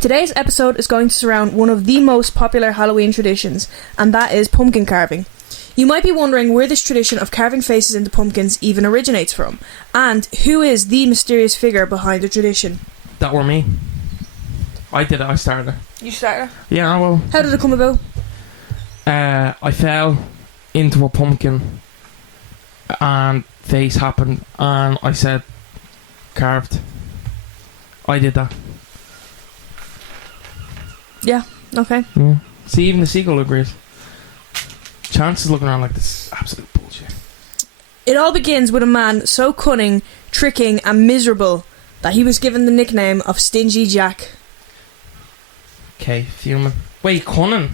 Today's episode is going to surround one of the most popular Halloween traditions, and that is pumpkin carving. You might be wondering where this tradition of carving faces into pumpkins even originates from, and who is the mysterious figure behind the tradition. That were me. I did it, I started it. You started it? Yeah, well... How did it come about? I fell into a pumpkin and face happened and I said, carved. I did that. Yeah, okay. Yeah. See, even the seagull agrees. Chance is looking around like this is absolute bullshit. It all begins with a man so cunning, tricking and miserable that he was given the nickname of Stingy Jack. Okay, fuming. Wait, cunning?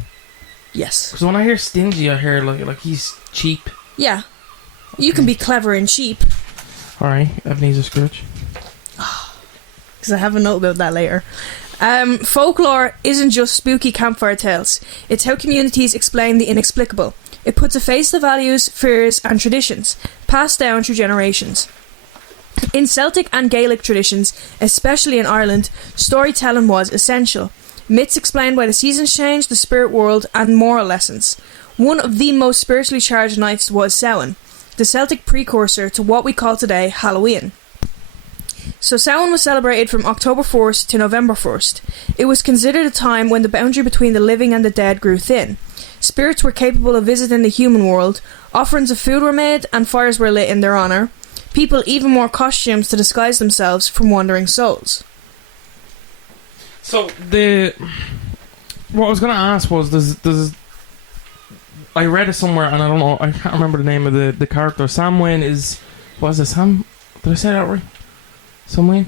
Yes. Because when I hear stingy, I hear like he's cheap. Yeah. You can be clever and cheap. Alright, Ebenezer Scrooge. Because I have a note about that later. Folklore isn't just spooky campfire tales. It's how communities explain the inexplicable. It puts a face to values, fears and traditions, passed down through generations. In Celtic and Gaelic traditions, especially in Ireland, storytelling was essential. Myths explained why the seasons changed, the spirit world and moral lessons. One of the most spiritually charged nights was Samhain, the Celtic precursor to what we call today Halloween. So Samhain was celebrated from October 1st to November 1st. It was considered a time when the boundary between the living and the dead grew thin. Spirits were capable of visiting the human world, offerings of food were made and fires were lit in their honour. People even wore costumes to disguise themselves from wandering souls. So, what I was going to ask was, does I read it somewhere and I don't know, I can't remember the name of the character. Samhain is, what is it, Sam? Did I say that right? Samhain?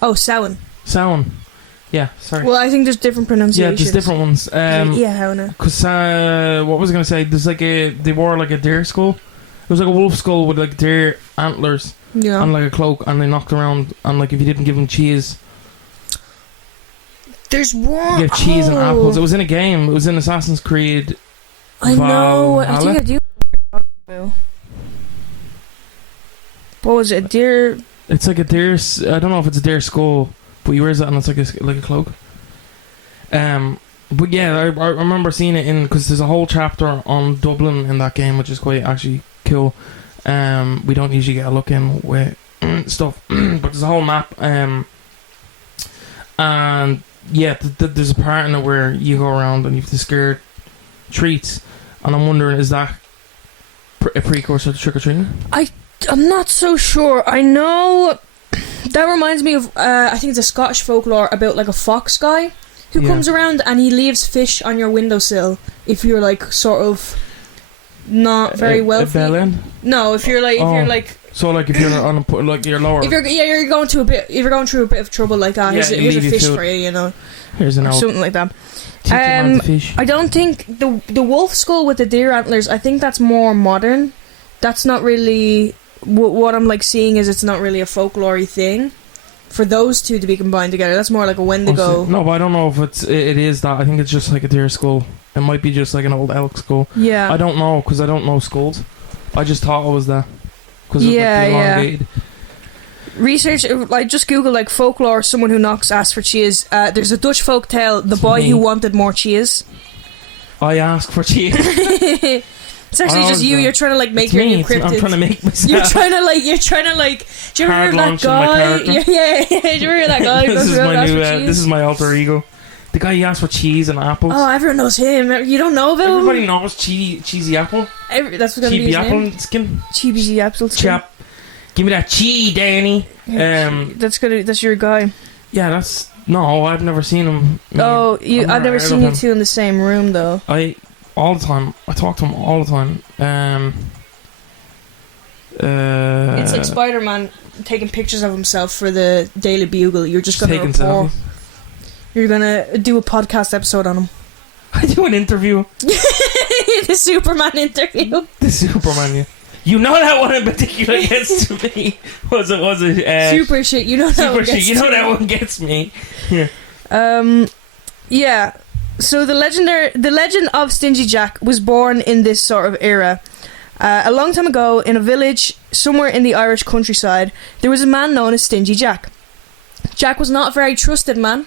Oh, Samhain. Samhain. Yeah, sorry. Well, I think there's different pronunciations. Yeah, there's different ones. Yeah, how now? Because, what was I going to say? There's they wore like a deer skull. It was like a wolf skull with like deer antlers. Yeah. And like a cloak, and they knocked around, and like if you didn't give them cheese... There's one. You have cheese and apples. It was in a game. It was in Assassin's Creed. I know. Valhalla. I think I do. What was it? Deer. It's like a deer. I don't know if it's a deer skull, but he wears that and it's like a cloak. But yeah, I remember seeing it in, because there's a whole chapter on Dublin in that game, which is quite actually cool. We don't usually get a look in with stuff, but there's a whole map. And yeah, there's a part in it where you go around and you have to scare treats, and I'm wondering, is that a precursor to trick or treating? I'm not so sure. I know that reminds me of I think it's a Scottish folklore about like a fox guy who comes around and he leaves fish on your windowsill if you're like sort of not very wealthy. A bell-in? No, if you're like so like if you're on a like you're lower. If you're going through a bit of trouble like that, here's a fish for you, you know. Here's an something like that. Fish. I don't think the wolf skull with the deer antlers, I think that's more modern. That's not really what I'm like seeing, is it's not really a folklore thing for those two to be combined together. That's more like a Wendigo. No, but I don't know if it is that. I think it's just like a deer skull. It might be just like an old elk skull. Yeah. I don't know, because I don't know skulls. I just thought it was that. Because like the elongated. Research, like just Google like folklore, someone who knocks asks for cheese. There's a Dutch folk tale, the boy who wanted more cheese. I ask for cheese. It's actually just you. You're trying to like make your new cryptid. I'm trying to make myself. You're trying to like. Do you ever hear that guy? Yeah. Do you ever hear that guy? This is my alter ego. The guy who asked for cheese and apples. Oh, everyone knows him. You don't know about him? Everybody knows cheesy apple. That's what's gonna be his apple name. Skin. Cheesy apple skin. Chap. Give me that cheese, Danny. That's your guy. Yeah, no, I've never seen him. I've never seen you two in the same room though. All the time. I talk to him all the time. It's like Spider-Man taking pictures of himself for the Daily Bugle. You're just gonna report. Selfies. You're gonna do a podcast episode on him. I do an interview. The Superman interview. The Superman, yeah. You know that one in particular gets to me. Was it? Super shit. You know that one gets you know that one gets me. Yeah. Yeah. So the legend of Stingy Jack was born in this sort of era. A long time ago, in a village somewhere in the Irish countryside, there was a man known as Stingy Jack. Jack was not a very trusted man.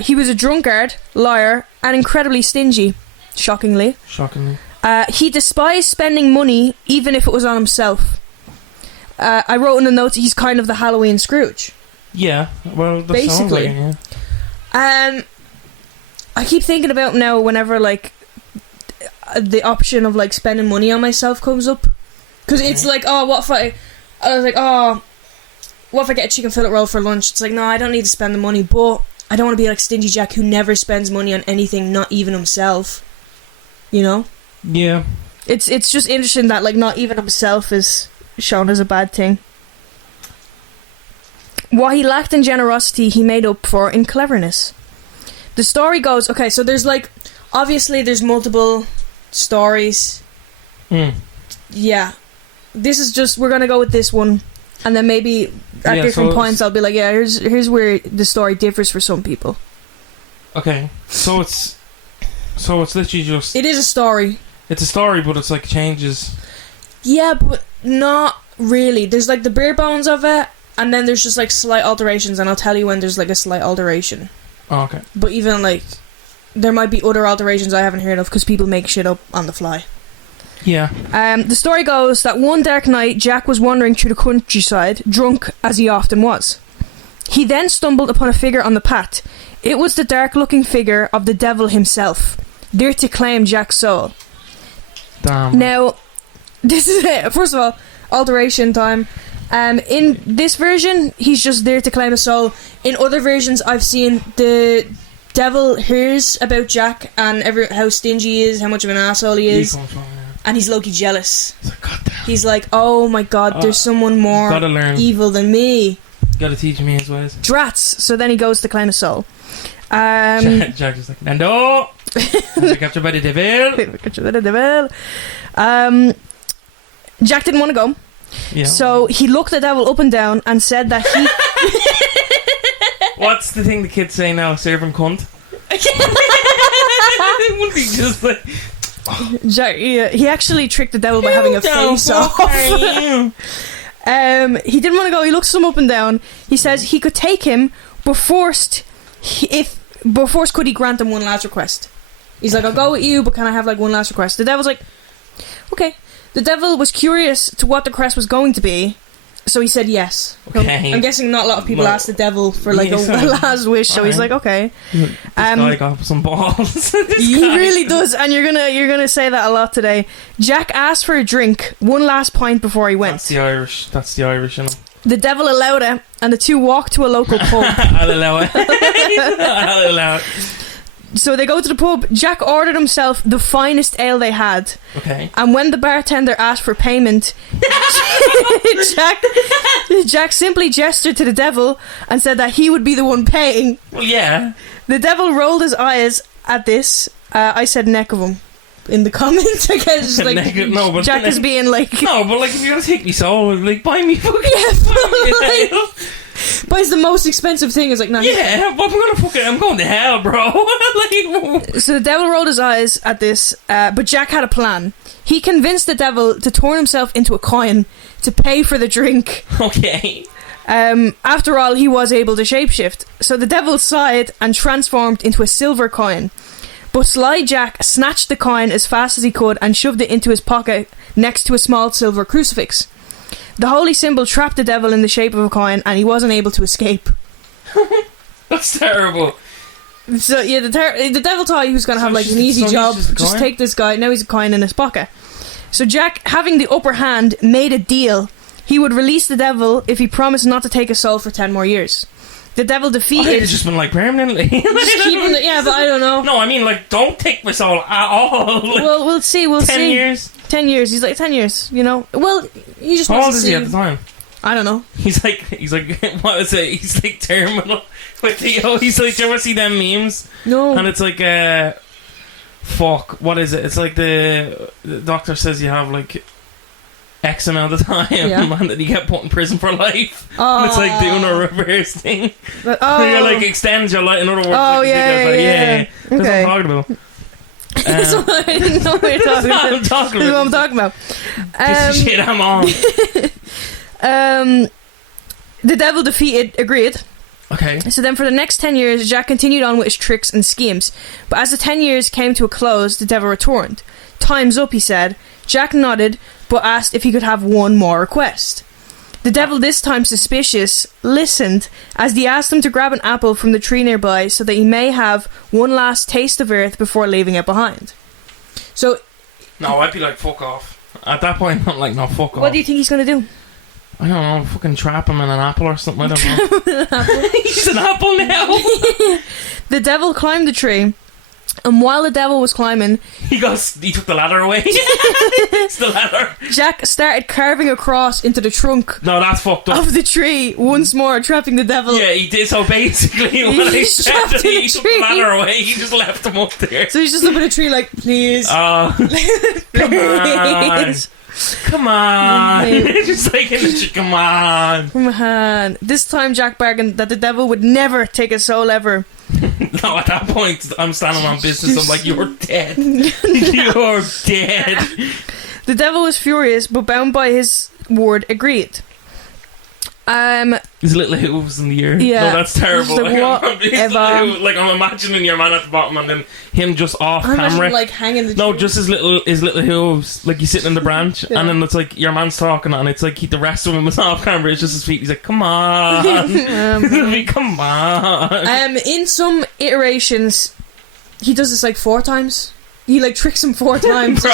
He was a drunkard, liar, and incredibly stingy. Shockingly. He despised spending money, even if it was on himself. I wrote in the notes he's kind of the Halloween Scrooge. Yeah, well, that basically. sounds like it, yeah. I keep thinking about now whenever like the option of like spending money on myself comes up, because it's like, oh, what if I was like, oh, what if I get a chicken fillet roll for lunch? It's like, no, I don't need to spend the money, but I don't want to be like Stingy Jack, who never spends money on anything, not even himself. You know? Yeah. It's just interesting that like not even himself is shown as a bad thing. What he lacked in generosity, he made up for in cleverness. The story goes, okay, so there's like, obviously there's multiple stories. Yeah. This is just, we're gonna go with this one, and then maybe at different points I'll be like, yeah, here's where the story differs for some people. Okay, so it's literally just... It is a story. It's a story, but it's like changes. Yeah, but not really. There's like the bare bones of it, and then there's just like slight alterations, and I'll tell you when there's like a slight alteration. Oh, okay. But even like, there might be other alterations I haven't heard of, because people make shit up on the fly. Yeah. The story goes that one dark night, Jack was wandering through the countryside, drunk as he often was. He then stumbled upon a figure on the path. It was the dark-looking figure of the devil himself, there to claim Jack's soul. Damn. Now, this is it. First of all, alteration time. In this version, he's just there to claim a soul. In other versions, I've seen the devil hears about Jack and how stingy he is, how much of an asshole he is, and he's low-key jealous. He's like, God damn. He's like, oh my god, there's someone more evil than me. Gotta teach me his ways. Drats. So then he goes to claim a soul. Jack is like, Nando! I'm captured by the devil. Captured by the devil. Jack didn't want to go. Yeah. So he looked the devil up and down and said that he... What's the thing the kids say now? Serve him cunt? Wouldn't he just like... Jack, he actually tricked the devil by having a face off. He didn't want to go. He looks him up and down. He says he could take him, but forced could he grant him one last request. He's like, I'll go with you, but can I have like one last request? The devil's like, okay. The devil was curious to what the request was going to be, so he said yes. Okay. I'm guessing not a lot of people ask the devil for like a last wish, so he's like, okay. This guy got some balls. He really does, and you're gonna say that a lot today. Jack asked for a drink, one last pint before he went. That's the Irish in him. The devil allowed it, and the two walked to a local pub. I'll allow it. I'll allow it. So they go to the pub. Jack ordered himself the finest ale they had. Okay. And when the bartender asked for payment, Jack simply gestured to the devil and said that he would be the one paying. Well, yeah. The devil rolled his eyes at this. I said neck of him in the comments. I guess like Jack is being like, no, but like if you're gonna take me soul, like buy me fucking buys the most expensive thing. Is like, no. Yeah, but I'm going to hell, bro. So the devil rolled his eyes at this, but Jack had a plan. He convinced the devil to turn himself into a coin to pay for the drink. Okay. After all, he was able to shapeshift. So the devil sighed and transformed into a silver coin. But sly Jack snatched the coin as fast as he could and shoved it into his pocket next to a small silver crucifix. The holy symbol trapped the devil in the shape of a coin, and he wasn't able to escape. That's terrible. So yeah, the devil thought he was going to have like an easy job. Just take this guy. Now he's a coin in his pocket. So Jack, having the upper hand, made a deal. He would release the devil if he promised not to take a soul for 10 more years. The devil defeated... It's just been like permanently. Yeah, but I don't know. No, I mean like don't take my soul at all. Like, well, we'll see. 10 years. 10 years. He's like 10 years. You know. Well, he just. How wants old to is see. he at the time? I don't know. He's like what is it? He's like terminal. With the he's like. Do you ever see them memes? No. And it's like fuck. What is it? It's like the doctor says you have like X amount of time, and that you get put in prison for life. Oh. And it's like doing a reverse thing. But, you like extends your life. In other words, oh like, yeah. That's what I'm talking about. That's what I didn't know what you're talking about. That's what I'm talking about. This is shit I'm on. The devil agreed. Okay. So then for the next 10 years, Jack continued on with his tricks and schemes. But as the 10 years came to a close, the devil returned. "Time's up," he said. Jack nodded, but asked if he could have one more request. The devil, this time suspicious, listened as they asked him to grab an apple from the tree nearby so that he may have one last taste of earth before leaving it behind. So... No, I'd be like, fuck off. At that point, I'm like, no, fuck off. What do you think he's going to do? I don't know, fucking trap him in an apple or something, I don't know. He's an apple now! The devil climbed the tree, and while the devil was climbing... He took the ladder away. It's the ladder. Jack started carving a cross into the trunk No, that's fucked up. of the tree, once more trapping the devil. Yeah, he did. So basically, when I said that he took the ladder away, he just left him up there. So he's just up at the tree like, please. Come on. Please. Come on. Just like in the tree, come on. Come on. This time Jack bargained that the devil would never take a soul ever. No, at that point, I'm standing on business. I'm like, you're dead. You're dead. The devil was furious, but bound by his word, agreed. His little hooves in the air. Yeah. No, that's terrible. Like, his little hooves, like, I'm imagining your man at the bottom and then him just off camera. Like hanging the tree. No, just his little hooves, like he's sitting in the branch, Yeah. and then it's like your man's talking, and it's like the rest of him is off camera. It's just his feet. He's like, "Come on, come on." In some iterations, he does this like 4 times. He like tricks him 4 times. Bro,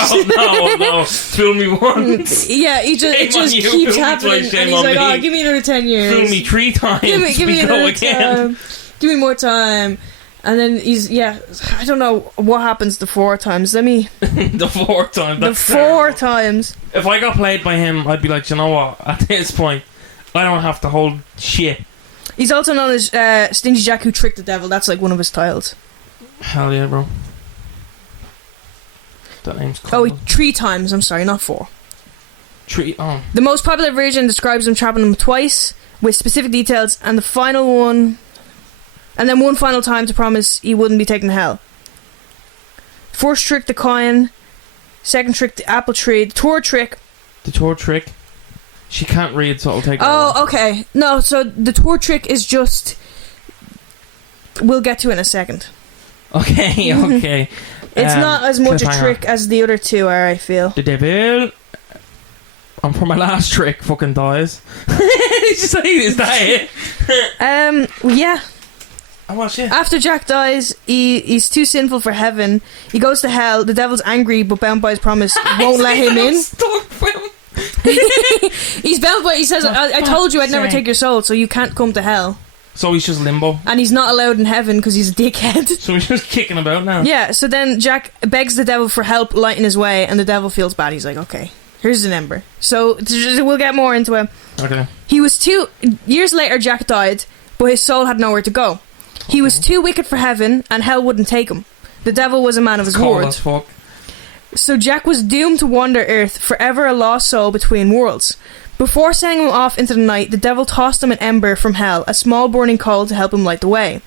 no, fool me once. Yeah, he Shame just on you. keeps Fool me happening, twice, shame and he's on like, me. "Oh, give me another 10 years. Fool me 3 times. Give me we go another again. time. Give me more time." And then I don't know what happens the 4 times. Let me... The 4th time. That's the 4 terrible. times. If I got played by him, I'd be like, you know what? At this point, I don't have to hold shit. He's also known as Stingy Jack, who tricked the devil. That's like one of his titles. Hell yeah, bro. That name's cool. Oh, 3 times. I'm sorry, not 4. The most popular version describes him trapping him twice with specific details, and the final one, and then one final time to promise he wouldn't be taken to hell. First trick, the coin. Second trick, the apple tree. The tour trick. The tour trick. She can't read, so I'll take her. Oh, okay. No, so the tour trick is just... We'll get to it in a second. Okay, okay. It's not as much a cliffhanger. trick as the other 2 are, I feel. The devil. And for my last trick, fucking dies. Is that it? Yeah. Oh, well, shit. After Jack dies, he's too sinful for heaven. He goes to hell. The devil's angry, but bound by his promise, won't let him in. He's bound by... He says, I told you I'd never take your soul, so you can't come to hell. So he's just limbo. And he's not allowed in heaven because he's a dickhead. So he's just kicking about now. Yeah, so then Jack begs the devil for help lighting his way, and the devil feels bad. He's like, okay, here's an ember. So we'll get more into it. Okay. Years later, Jack died, but his soul had nowhere to go. He was too wicked for heaven, and hell wouldn't take him. The devil was a man of his Cold word. as fuck. So Jack was doomed to wander Earth, forever a lost soul between worlds. Before sending him off into the night, the devil tossed him an ember from hell, a small burning coal to help him light the way.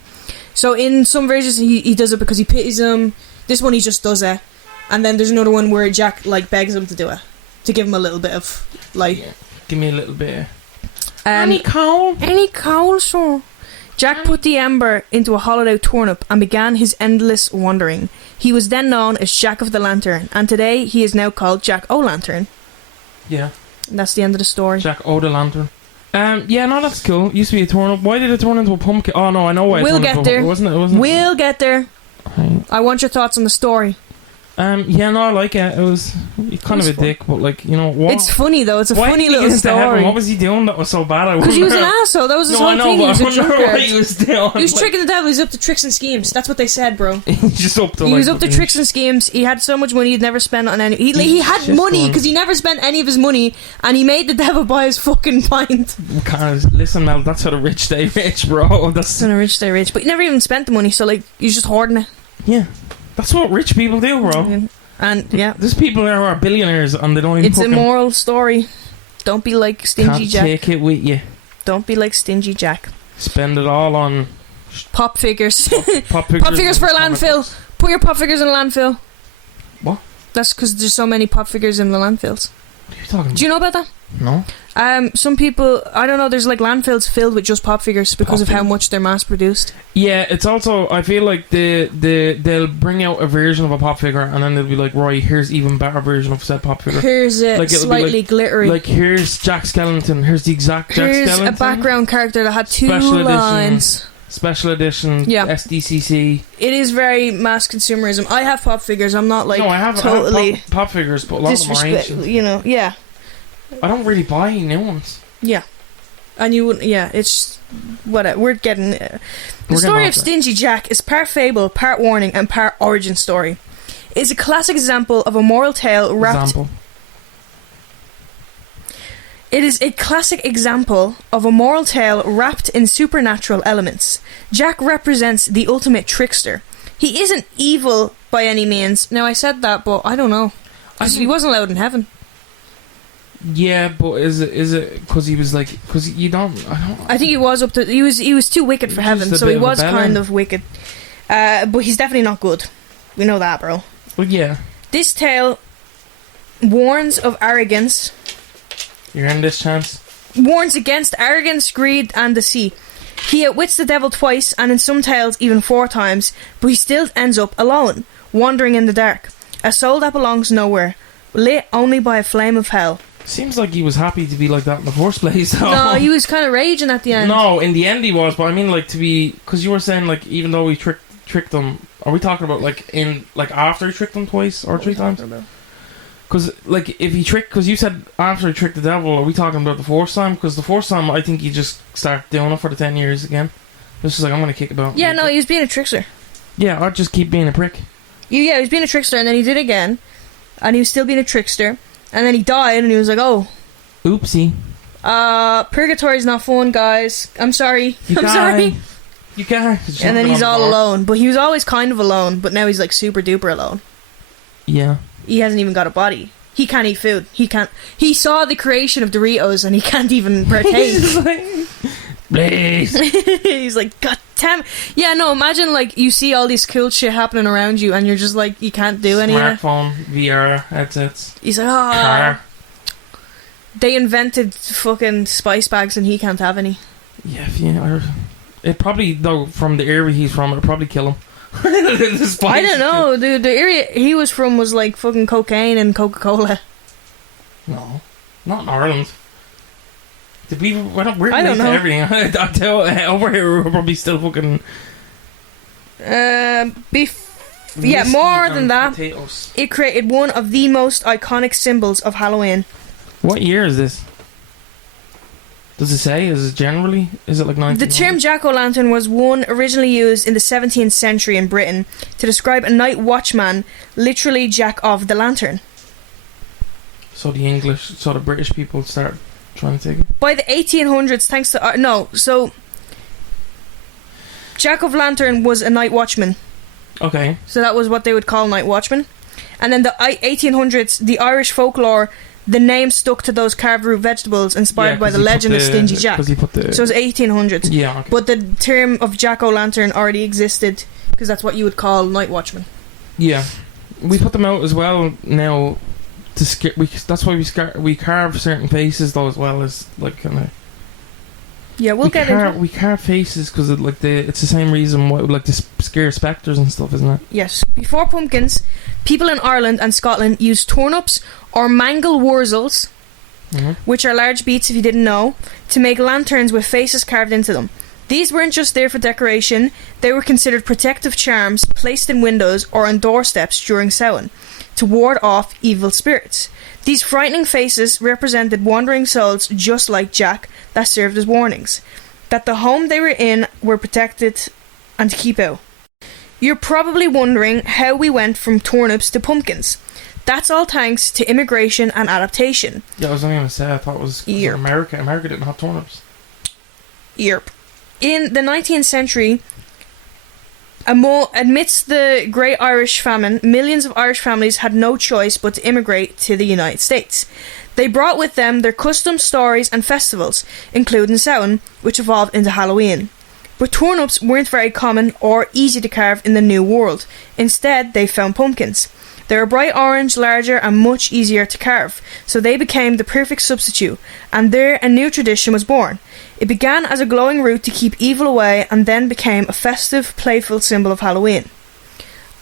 So in some versions he does it because he pities him. This one he just does it. And then there's another one where Jack like begs him to do it, to give him a little bit of light. Yeah. Give me a little bit. Any coal? Any coal, sure. Jack put the ember into a hollowed out turnip and began his endless wandering. He was then known as Jack of the Lantern, and today he is now called Jack O'Lantern. Yeah. And that's the end of the story. Jack O' the Lantern. Yeah, no, that's cool. It used to be a turnip. Why did it turn into a pumpkin? Oh no, I know why. We'll get there. Wasn't it? We'll get there. Right. I want your thoughts on the story. Yeah, no, I like it. It was kind of a dick, but like, you know what? It's funny though. It's a Why funny did he little get into heaven? story. What was he doing that was so bad? Because he was an asshole. That was his No, I whole know, thing. He but was I a wonder drunkard. what he was doing. He was Like, tricking the devil. He was up to tricks and schemes. That's what they said, bro. he's just up to. He like, was up to fucking tricks and schemes. He had so much money he'd never spent on any. He had Shit money going. because he never spent any of his money, and he made the devil buy his fucking pint. Listen, Mel, that's how the rich stay rich, bro. That's Son of rich, stay rich, but he never even spent the money. So like, he's just hoarding it. yeah. That's what rich people do, bro. And yeah, There's people there who are billionaires and they don't even it's a fucking moral story. Don't be like Stingy can't Jack. take it with you. Don't be like Stingy Jack. Spend it all on Pop figures. pop figures. Pop figures for a and comic landfill. books. Put your pop figures in a landfill. What? That's because there's so many pop figures in the landfills. What are you talking about? Do you know about that? No. Some people, I don't know, there's like landfills filled with just pop figures because of how much they're mass produced. Yeah, it's also, I feel like they'll bring out a version of a pop figure and then they'll be like, right, here's even better version of said pop figure. Here's a like, slightly glittery. Like, here's Jack Skellington. Here's the exact Jack Here's Skellington. a background character that had two lines. Special edition, yeah. SDCC. It is very mass consumerism. I have pop figures. I'm not like no, I have pop figures, but a lot of them are ancient. You know, yeah. I don't really buy new ones. Yeah, and you wouldn't. Yeah, it's what we're getting. The story of Stingy Jack is part fable, part warning, and part origin story. It is a classic example of a moral tale wrapped. It is a classic example of a moral tale wrapped in supernatural elements. Jack represents the ultimate trickster. He isn't evil by any means. Now, I said that, but I don't know. Because he wasn't allowed in heaven. Yeah, but is it because he was like, because you don't, I think he was up to, he was too wicked for heaven, so he was kind of wicked. But he's definitely not good. We know that, bro. Well, yeah. This tale warns of arrogance. You're in this chance. Warns against arrogance, greed, and deceit. He outwits the devil twice, and in some tales even 4 times, but he still ends up alone, wandering in the dark. A soul that belongs nowhere, lit only by a flame of hell. Seems like he was happy to be like that in the first place. So. No, he was kind of raging at the end. No, in the end he was, but I mean like to be, because you were saying like even though we tricked them, are we talking about like in like after he tricked them twice or 3 times? Because like if he tricked, because you said after he tricked the devil, are we talking about the first time? Because the first time I think he just started doing it for the 10 years again. It's just like I'm gonna kick about. Yeah, no, he was being a trickster. Yeah, I'd just keep being a prick. Yeah, he was being a trickster, and then he did it again, and he was still being a trickster. And then he died, and he was like, "Oh, oopsie." Purgatory's not fun, guys. I'm sorry. Sorry. You can't. And then he's all alone. But he was always kind of alone. But now he's like super duper alone. Yeah. He hasn't even got a body. He can't eat food. He can't. He saw the creation of Doritos, and he can't even partake. Please. He's like, God damn. Yeah, no. Imagine like you see all this cool shit happening around you, and you're just like, you can't do any of it. Smartphone, VR headsets. He's like, oh. Car. They invented fucking spice bags, and he can't have any. Yeah. It probably though from the area he's from, it'd probably kill him. I don't know, dude. The area he was from was like fucking cocaine and Coca-Cola. No, not in Ireland. We're I don't know. Everything. I tell over here we're probably still fucking. Yeah, more than that. Potatoes. It created one of the most iconic symbols of Halloween. What year is this? Does it say? Is it generally? Is it like 1900? The term jack-o'-lantern was one originally used in the 17th century in Britain to describe a night watchman, literally Jack of the Lantern. So the British people started trying to take it? By the 1800s, thanks to... so... Jack of Lantern was a night watchman. Okay. So that was what they would call night watchman. And then the 1800s, the Irish folklore... The name stuck to those carved root vegetables inspired by the legend of Stingy Jack. So it was 1800s. Yeah, okay. But the term of jack-o'-lantern already existed because that's what you would call night watchman. Yeah. We put them out as well now to scare. That's why we carve certain faces though as well as like kind of. Yeah, we carve faces because it's the same reason why we like to scare spectres and stuff, isn't it? Yes. Before pumpkins, people in Ireland and Scotland used turnips or mangel wurzels, which are large beets if you didn't know, to make lanterns with faces carved into them. These weren't just there for decoration, they were considered protective charms placed in windows or on doorsteps during Samhain to ward off evil spirits. These frightening faces represented wandering souls just like Jack that served as warnings, that the home they were in were protected and to keep out. You're probably wondering how we went from turnips to pumpkins. That's all thanks to immigration and adaptation. Yeah, I was only going to say, I thought it was America. America didn't have turnips. Yerp. In the 19th century, amidst the Great Irish Famine, millions of Irish families had no choice but to immigrate to the United States. They brought with them their customs, stories and festivals, including Samhain, which evolved into Halloween. But turnips weren't very common or easy to carve in the New World. Instead, they found pumpkins. They were bright orange, larger, and much easier to carve, so they became the perfect substitute, and there a new tradition was born. It began as a glowing root to keep evil away, and then became a festive, playful symbol of Halloween.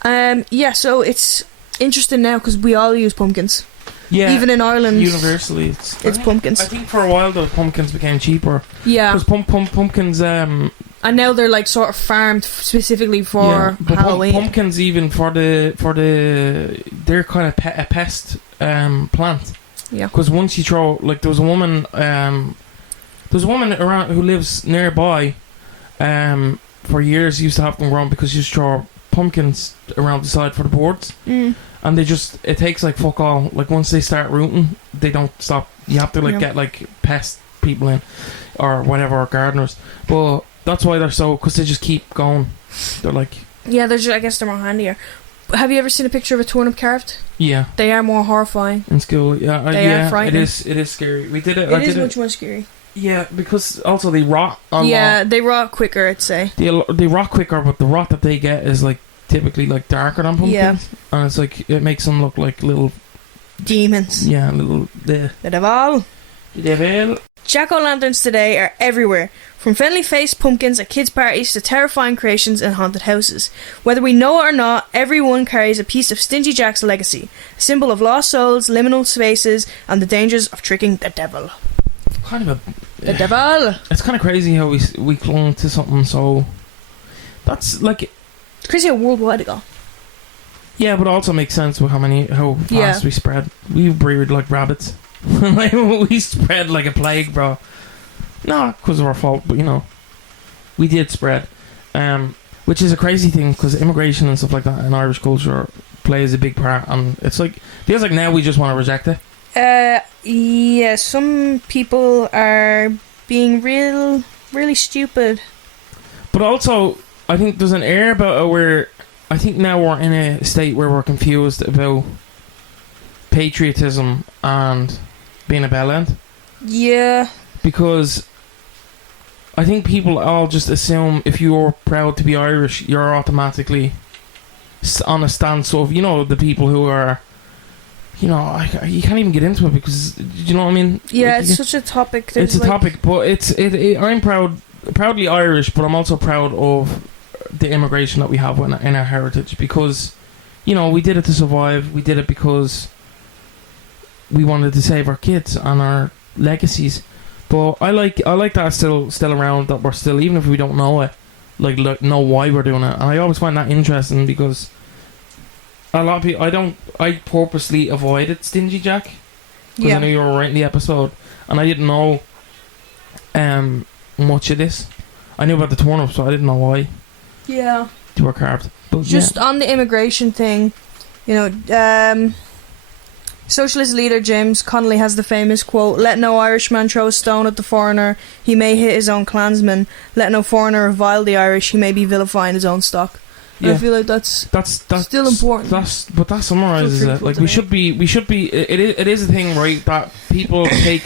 So it's interesting now because we all use pumpkins. Yeah, even in Ireland, universally, it's pumpkins. I think for a while the pumpkins became cheaper. Yeah, because pumpkins. And now they're like sort of farmed specifically for Halloween. Pumpkins, even for the they're kind of a pest plant. Yeah, because once you throw, like, there's a woman around who lives nearby. For years used to have them grown because you just throw pumpkins around the side for the boards. And it takes like fuck all. Like, once they start rooting, they don't stop. You have to get like pest people in, or whatever, or gardeners. But that's why they're so, because they just keep going. They're like, yeah, I guess they're more handier. Have you ever seen a picture of a turnip carved? Yeah, they are more horrifying in school. Yeah, they are frightening. It is scary. We did it. It is much more scary. Yeah, because also they rot. They rot quicker, I'd say. They rot quicker, but the rot that they get is like typically like darker than pumpkins. Yeah, and it's like, it makes them look like little demons. Yeah, little the devil. The devil. Jack-o'-lanterns today are everywhere, from friendly-faced pumpkins at kids' parties to terrifying creations in haunted houses. Whether we know it or not, everyone carries a piece of Stingy Jack's legacy, a symbol of lost souls, liminal spaces, and the dangers of tricking the devil. The devil. It's kind of crazy how we clung to something so. That's like. It's crazy how worldwide it got. Yeah, but it also makes sense with how fast we spread. We breed like rabbits. Like, we spread like a plague, bro. Not because of our fault, but we did spread. Which is a crazy thing, because immigration and stuff like that in Irish culture plays a big part, and it's like, feels like now we just want to reject it. Yeah, some people are being really stupid. But also, I think there's an air about it where I think now we're in a state where we're confused about patriotism and being a bellend. Yeah. Because I think people all just assume if you're proud to be Irish, you're automatically on a stance of, the people who are, you can't even get into it because, you know what I mean? Yeah, it's such a topic. It's a topic, but I'm proudly Irish, but I'm also proud of the immigration that we have in our heritage, because, we did it to survive. We did it because we wanted to save our kids and our legacies. But I like that it's still around, that we're still, even if we don't know it, like know why we're doing it. And I always find that interesting, because a lot of people, I purposely avoided Stingy Jack, because I knew you were writing the episode, and I didn't know much of this. I knew about the turnips, but I didn't know why. Yeah, they were carved. But just on the immigration thing, Socialist leader James Connolly has the famous quote, "Let no Irishman throw a stone at the foreigner, he may hit his own clansman. Let no foreigner revile the Irish, he may be vilifying his own stock." Yeah. I feel like that's still important. But that summarises it. Like, we should be. It is a thing, right? That people take.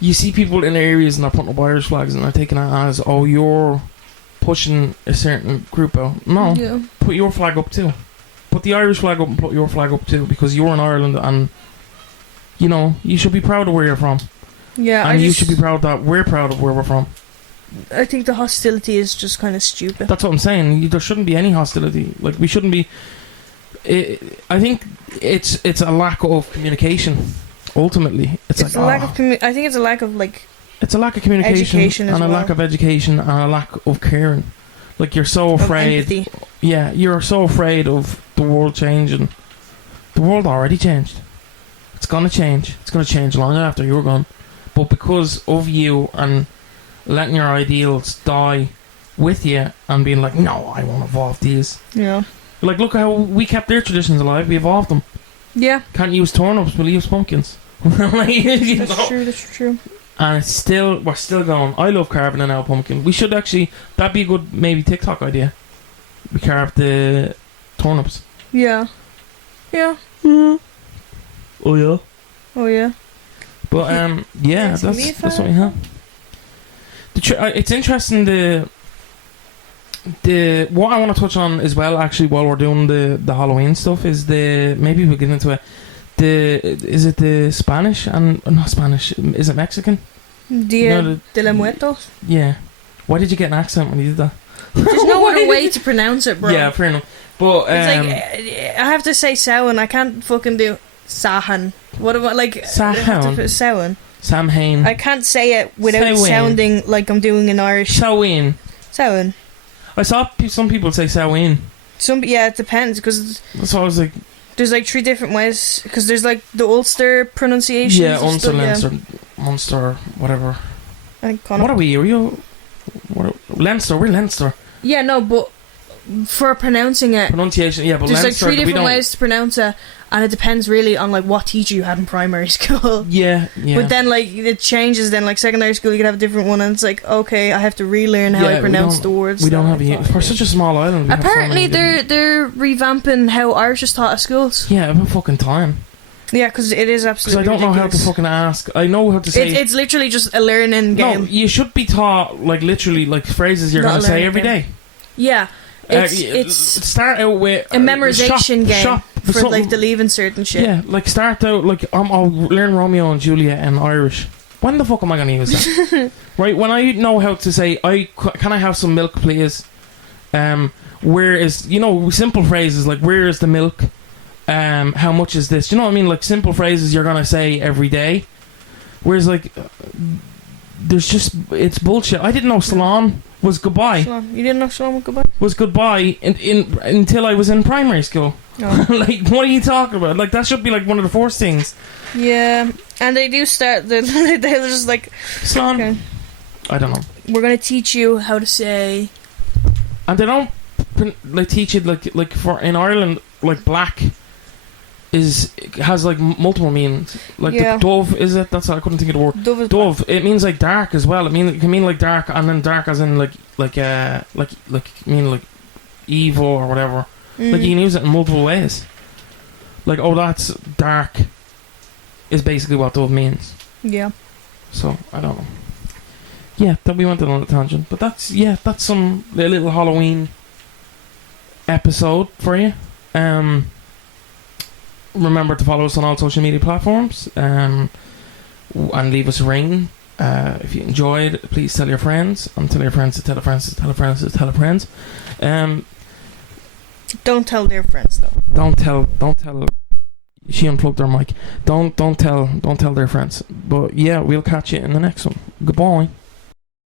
You see people in areas and they're putting up Irish flags and they're taking it as, oh, you're pushing a certain group out. No, put your flag up too. Put the Irish flag up and put your flag up too, because you're in Ireland, and you should be proud of where you're from. Yeah, and you should be proud that we're proud of where we're from. I think the hostility is just kind of stupid. That's what I'm saying. There shouldn't be any hostility. Like, we shouldn't be. I think it's a lack of communication. Ultimately, it's like a lack of. I think it's a lack of It's a lack of communication and a lack of education and a lack of caring. Like, you're so afraid. Yeah, you're so afraid of the world changing. The world already changed. It's gonna change. It's gonna change long after you're gone. But because of you and letting your ideals die with you and being like, no, I won't evolve these. Yeah. Like, look how we kept their traditions alive. We evolved them. Yeah. Can't use turnips, we'll use pumpkins. That's true. And we're still going. I love carving an old pumpkin. We should actually, that'd be a good maybe TikTok idea. We carve the turnips. Yeah. Yeah. Mm. Oh yeah. Oh yeah. But yeah, that's what we have. It's interesting what I want to touch on as well, actually, while we're doing the Halloween stuff, is maybe we'll get into it. Is it the Spanish and not Spanish? Is it Mexican? Dia de los Muertos. Yeah. Why did you get an accent when you did that? There's no other way to pronounce it, bro. Yeah, fair enough. But it's like I have to say Samhain. I can't fucking do Sahan. What am I like? Samhain. Samhain. I can't say it without sounding like I'm doing an Irish. Samhain. Samhain. I saw some people say Samhain. Yeah, it depends because that's what I was like. There's like 3 different ways because there's like the Ulster pronunciation. Yeah, Ulster, Leinster, Munster, whatever. I think what are we? Are you? Leinster. We're Leinster. Yeah, no, but for pronouncing it, pronunciation. Yeah, but there's Leinster, like 3 different ways to pronounce it, and it depends really on like what teacher you had in primary school. Yeah. But then like it changes. Then like secondary school, you could have a different one, and it's like okay, I have to relearn how I pronounce the words. We don't have for such a small island. Apparently, they're revamping how Irish is taught at schools. Yeah, about fucking time. Yeah, because it is absolutely. Because I don't know how to fucking ask. I know how to say. It's literally just a learning game. No, you should be taught like literally like phrases you're going to say every day. Yeah. It's start out with a memorization game for like the leaving cert and shit. Yeah, like start out like I'll learn Romeo and Juliet in Irish. When the fuck am I going to use that? Right, when I know how to say can I have some milk please? Where is simple phrases like where is the milk? How much is this? Do you know what I mean? Like simple phrases you're going to say every day. Whereas like there's just it's bullshit. I didn't know salon was goodbye. You didn't know salon was goodbye? Was goodbye until I was in primary school. Oh. Like, what are you talking about? Like, that should be like one of the first things. Yeah, and they do start. They're just like salon. Okay. I don't know. We're gonna teach you how to say. And they don't like teach it like for in Ireland like black. Has like multiple meanings. Like the dove, is it? That's I couldn't think of the word. Dove. It means like dark as well. It can mean like dark, and then dark as in like evil or whatever. Like you can use it in multiple ways. Like that's dark. Is basically what dove means. Yeah. So I don't know. Yeah, that we went on a tangent, but that's some little Halloween episode for you. Remember to follow us on all social media platforms and leave us a ring. If you enjoyed, please tell your friends and tell your friends to tell their friends to tell their friends to tell their friends. Don't tell their friends though. Don't tell. She unplugged her mic. Don't tell their friends. But yeah, we'll catch you in the next one. Goodbye.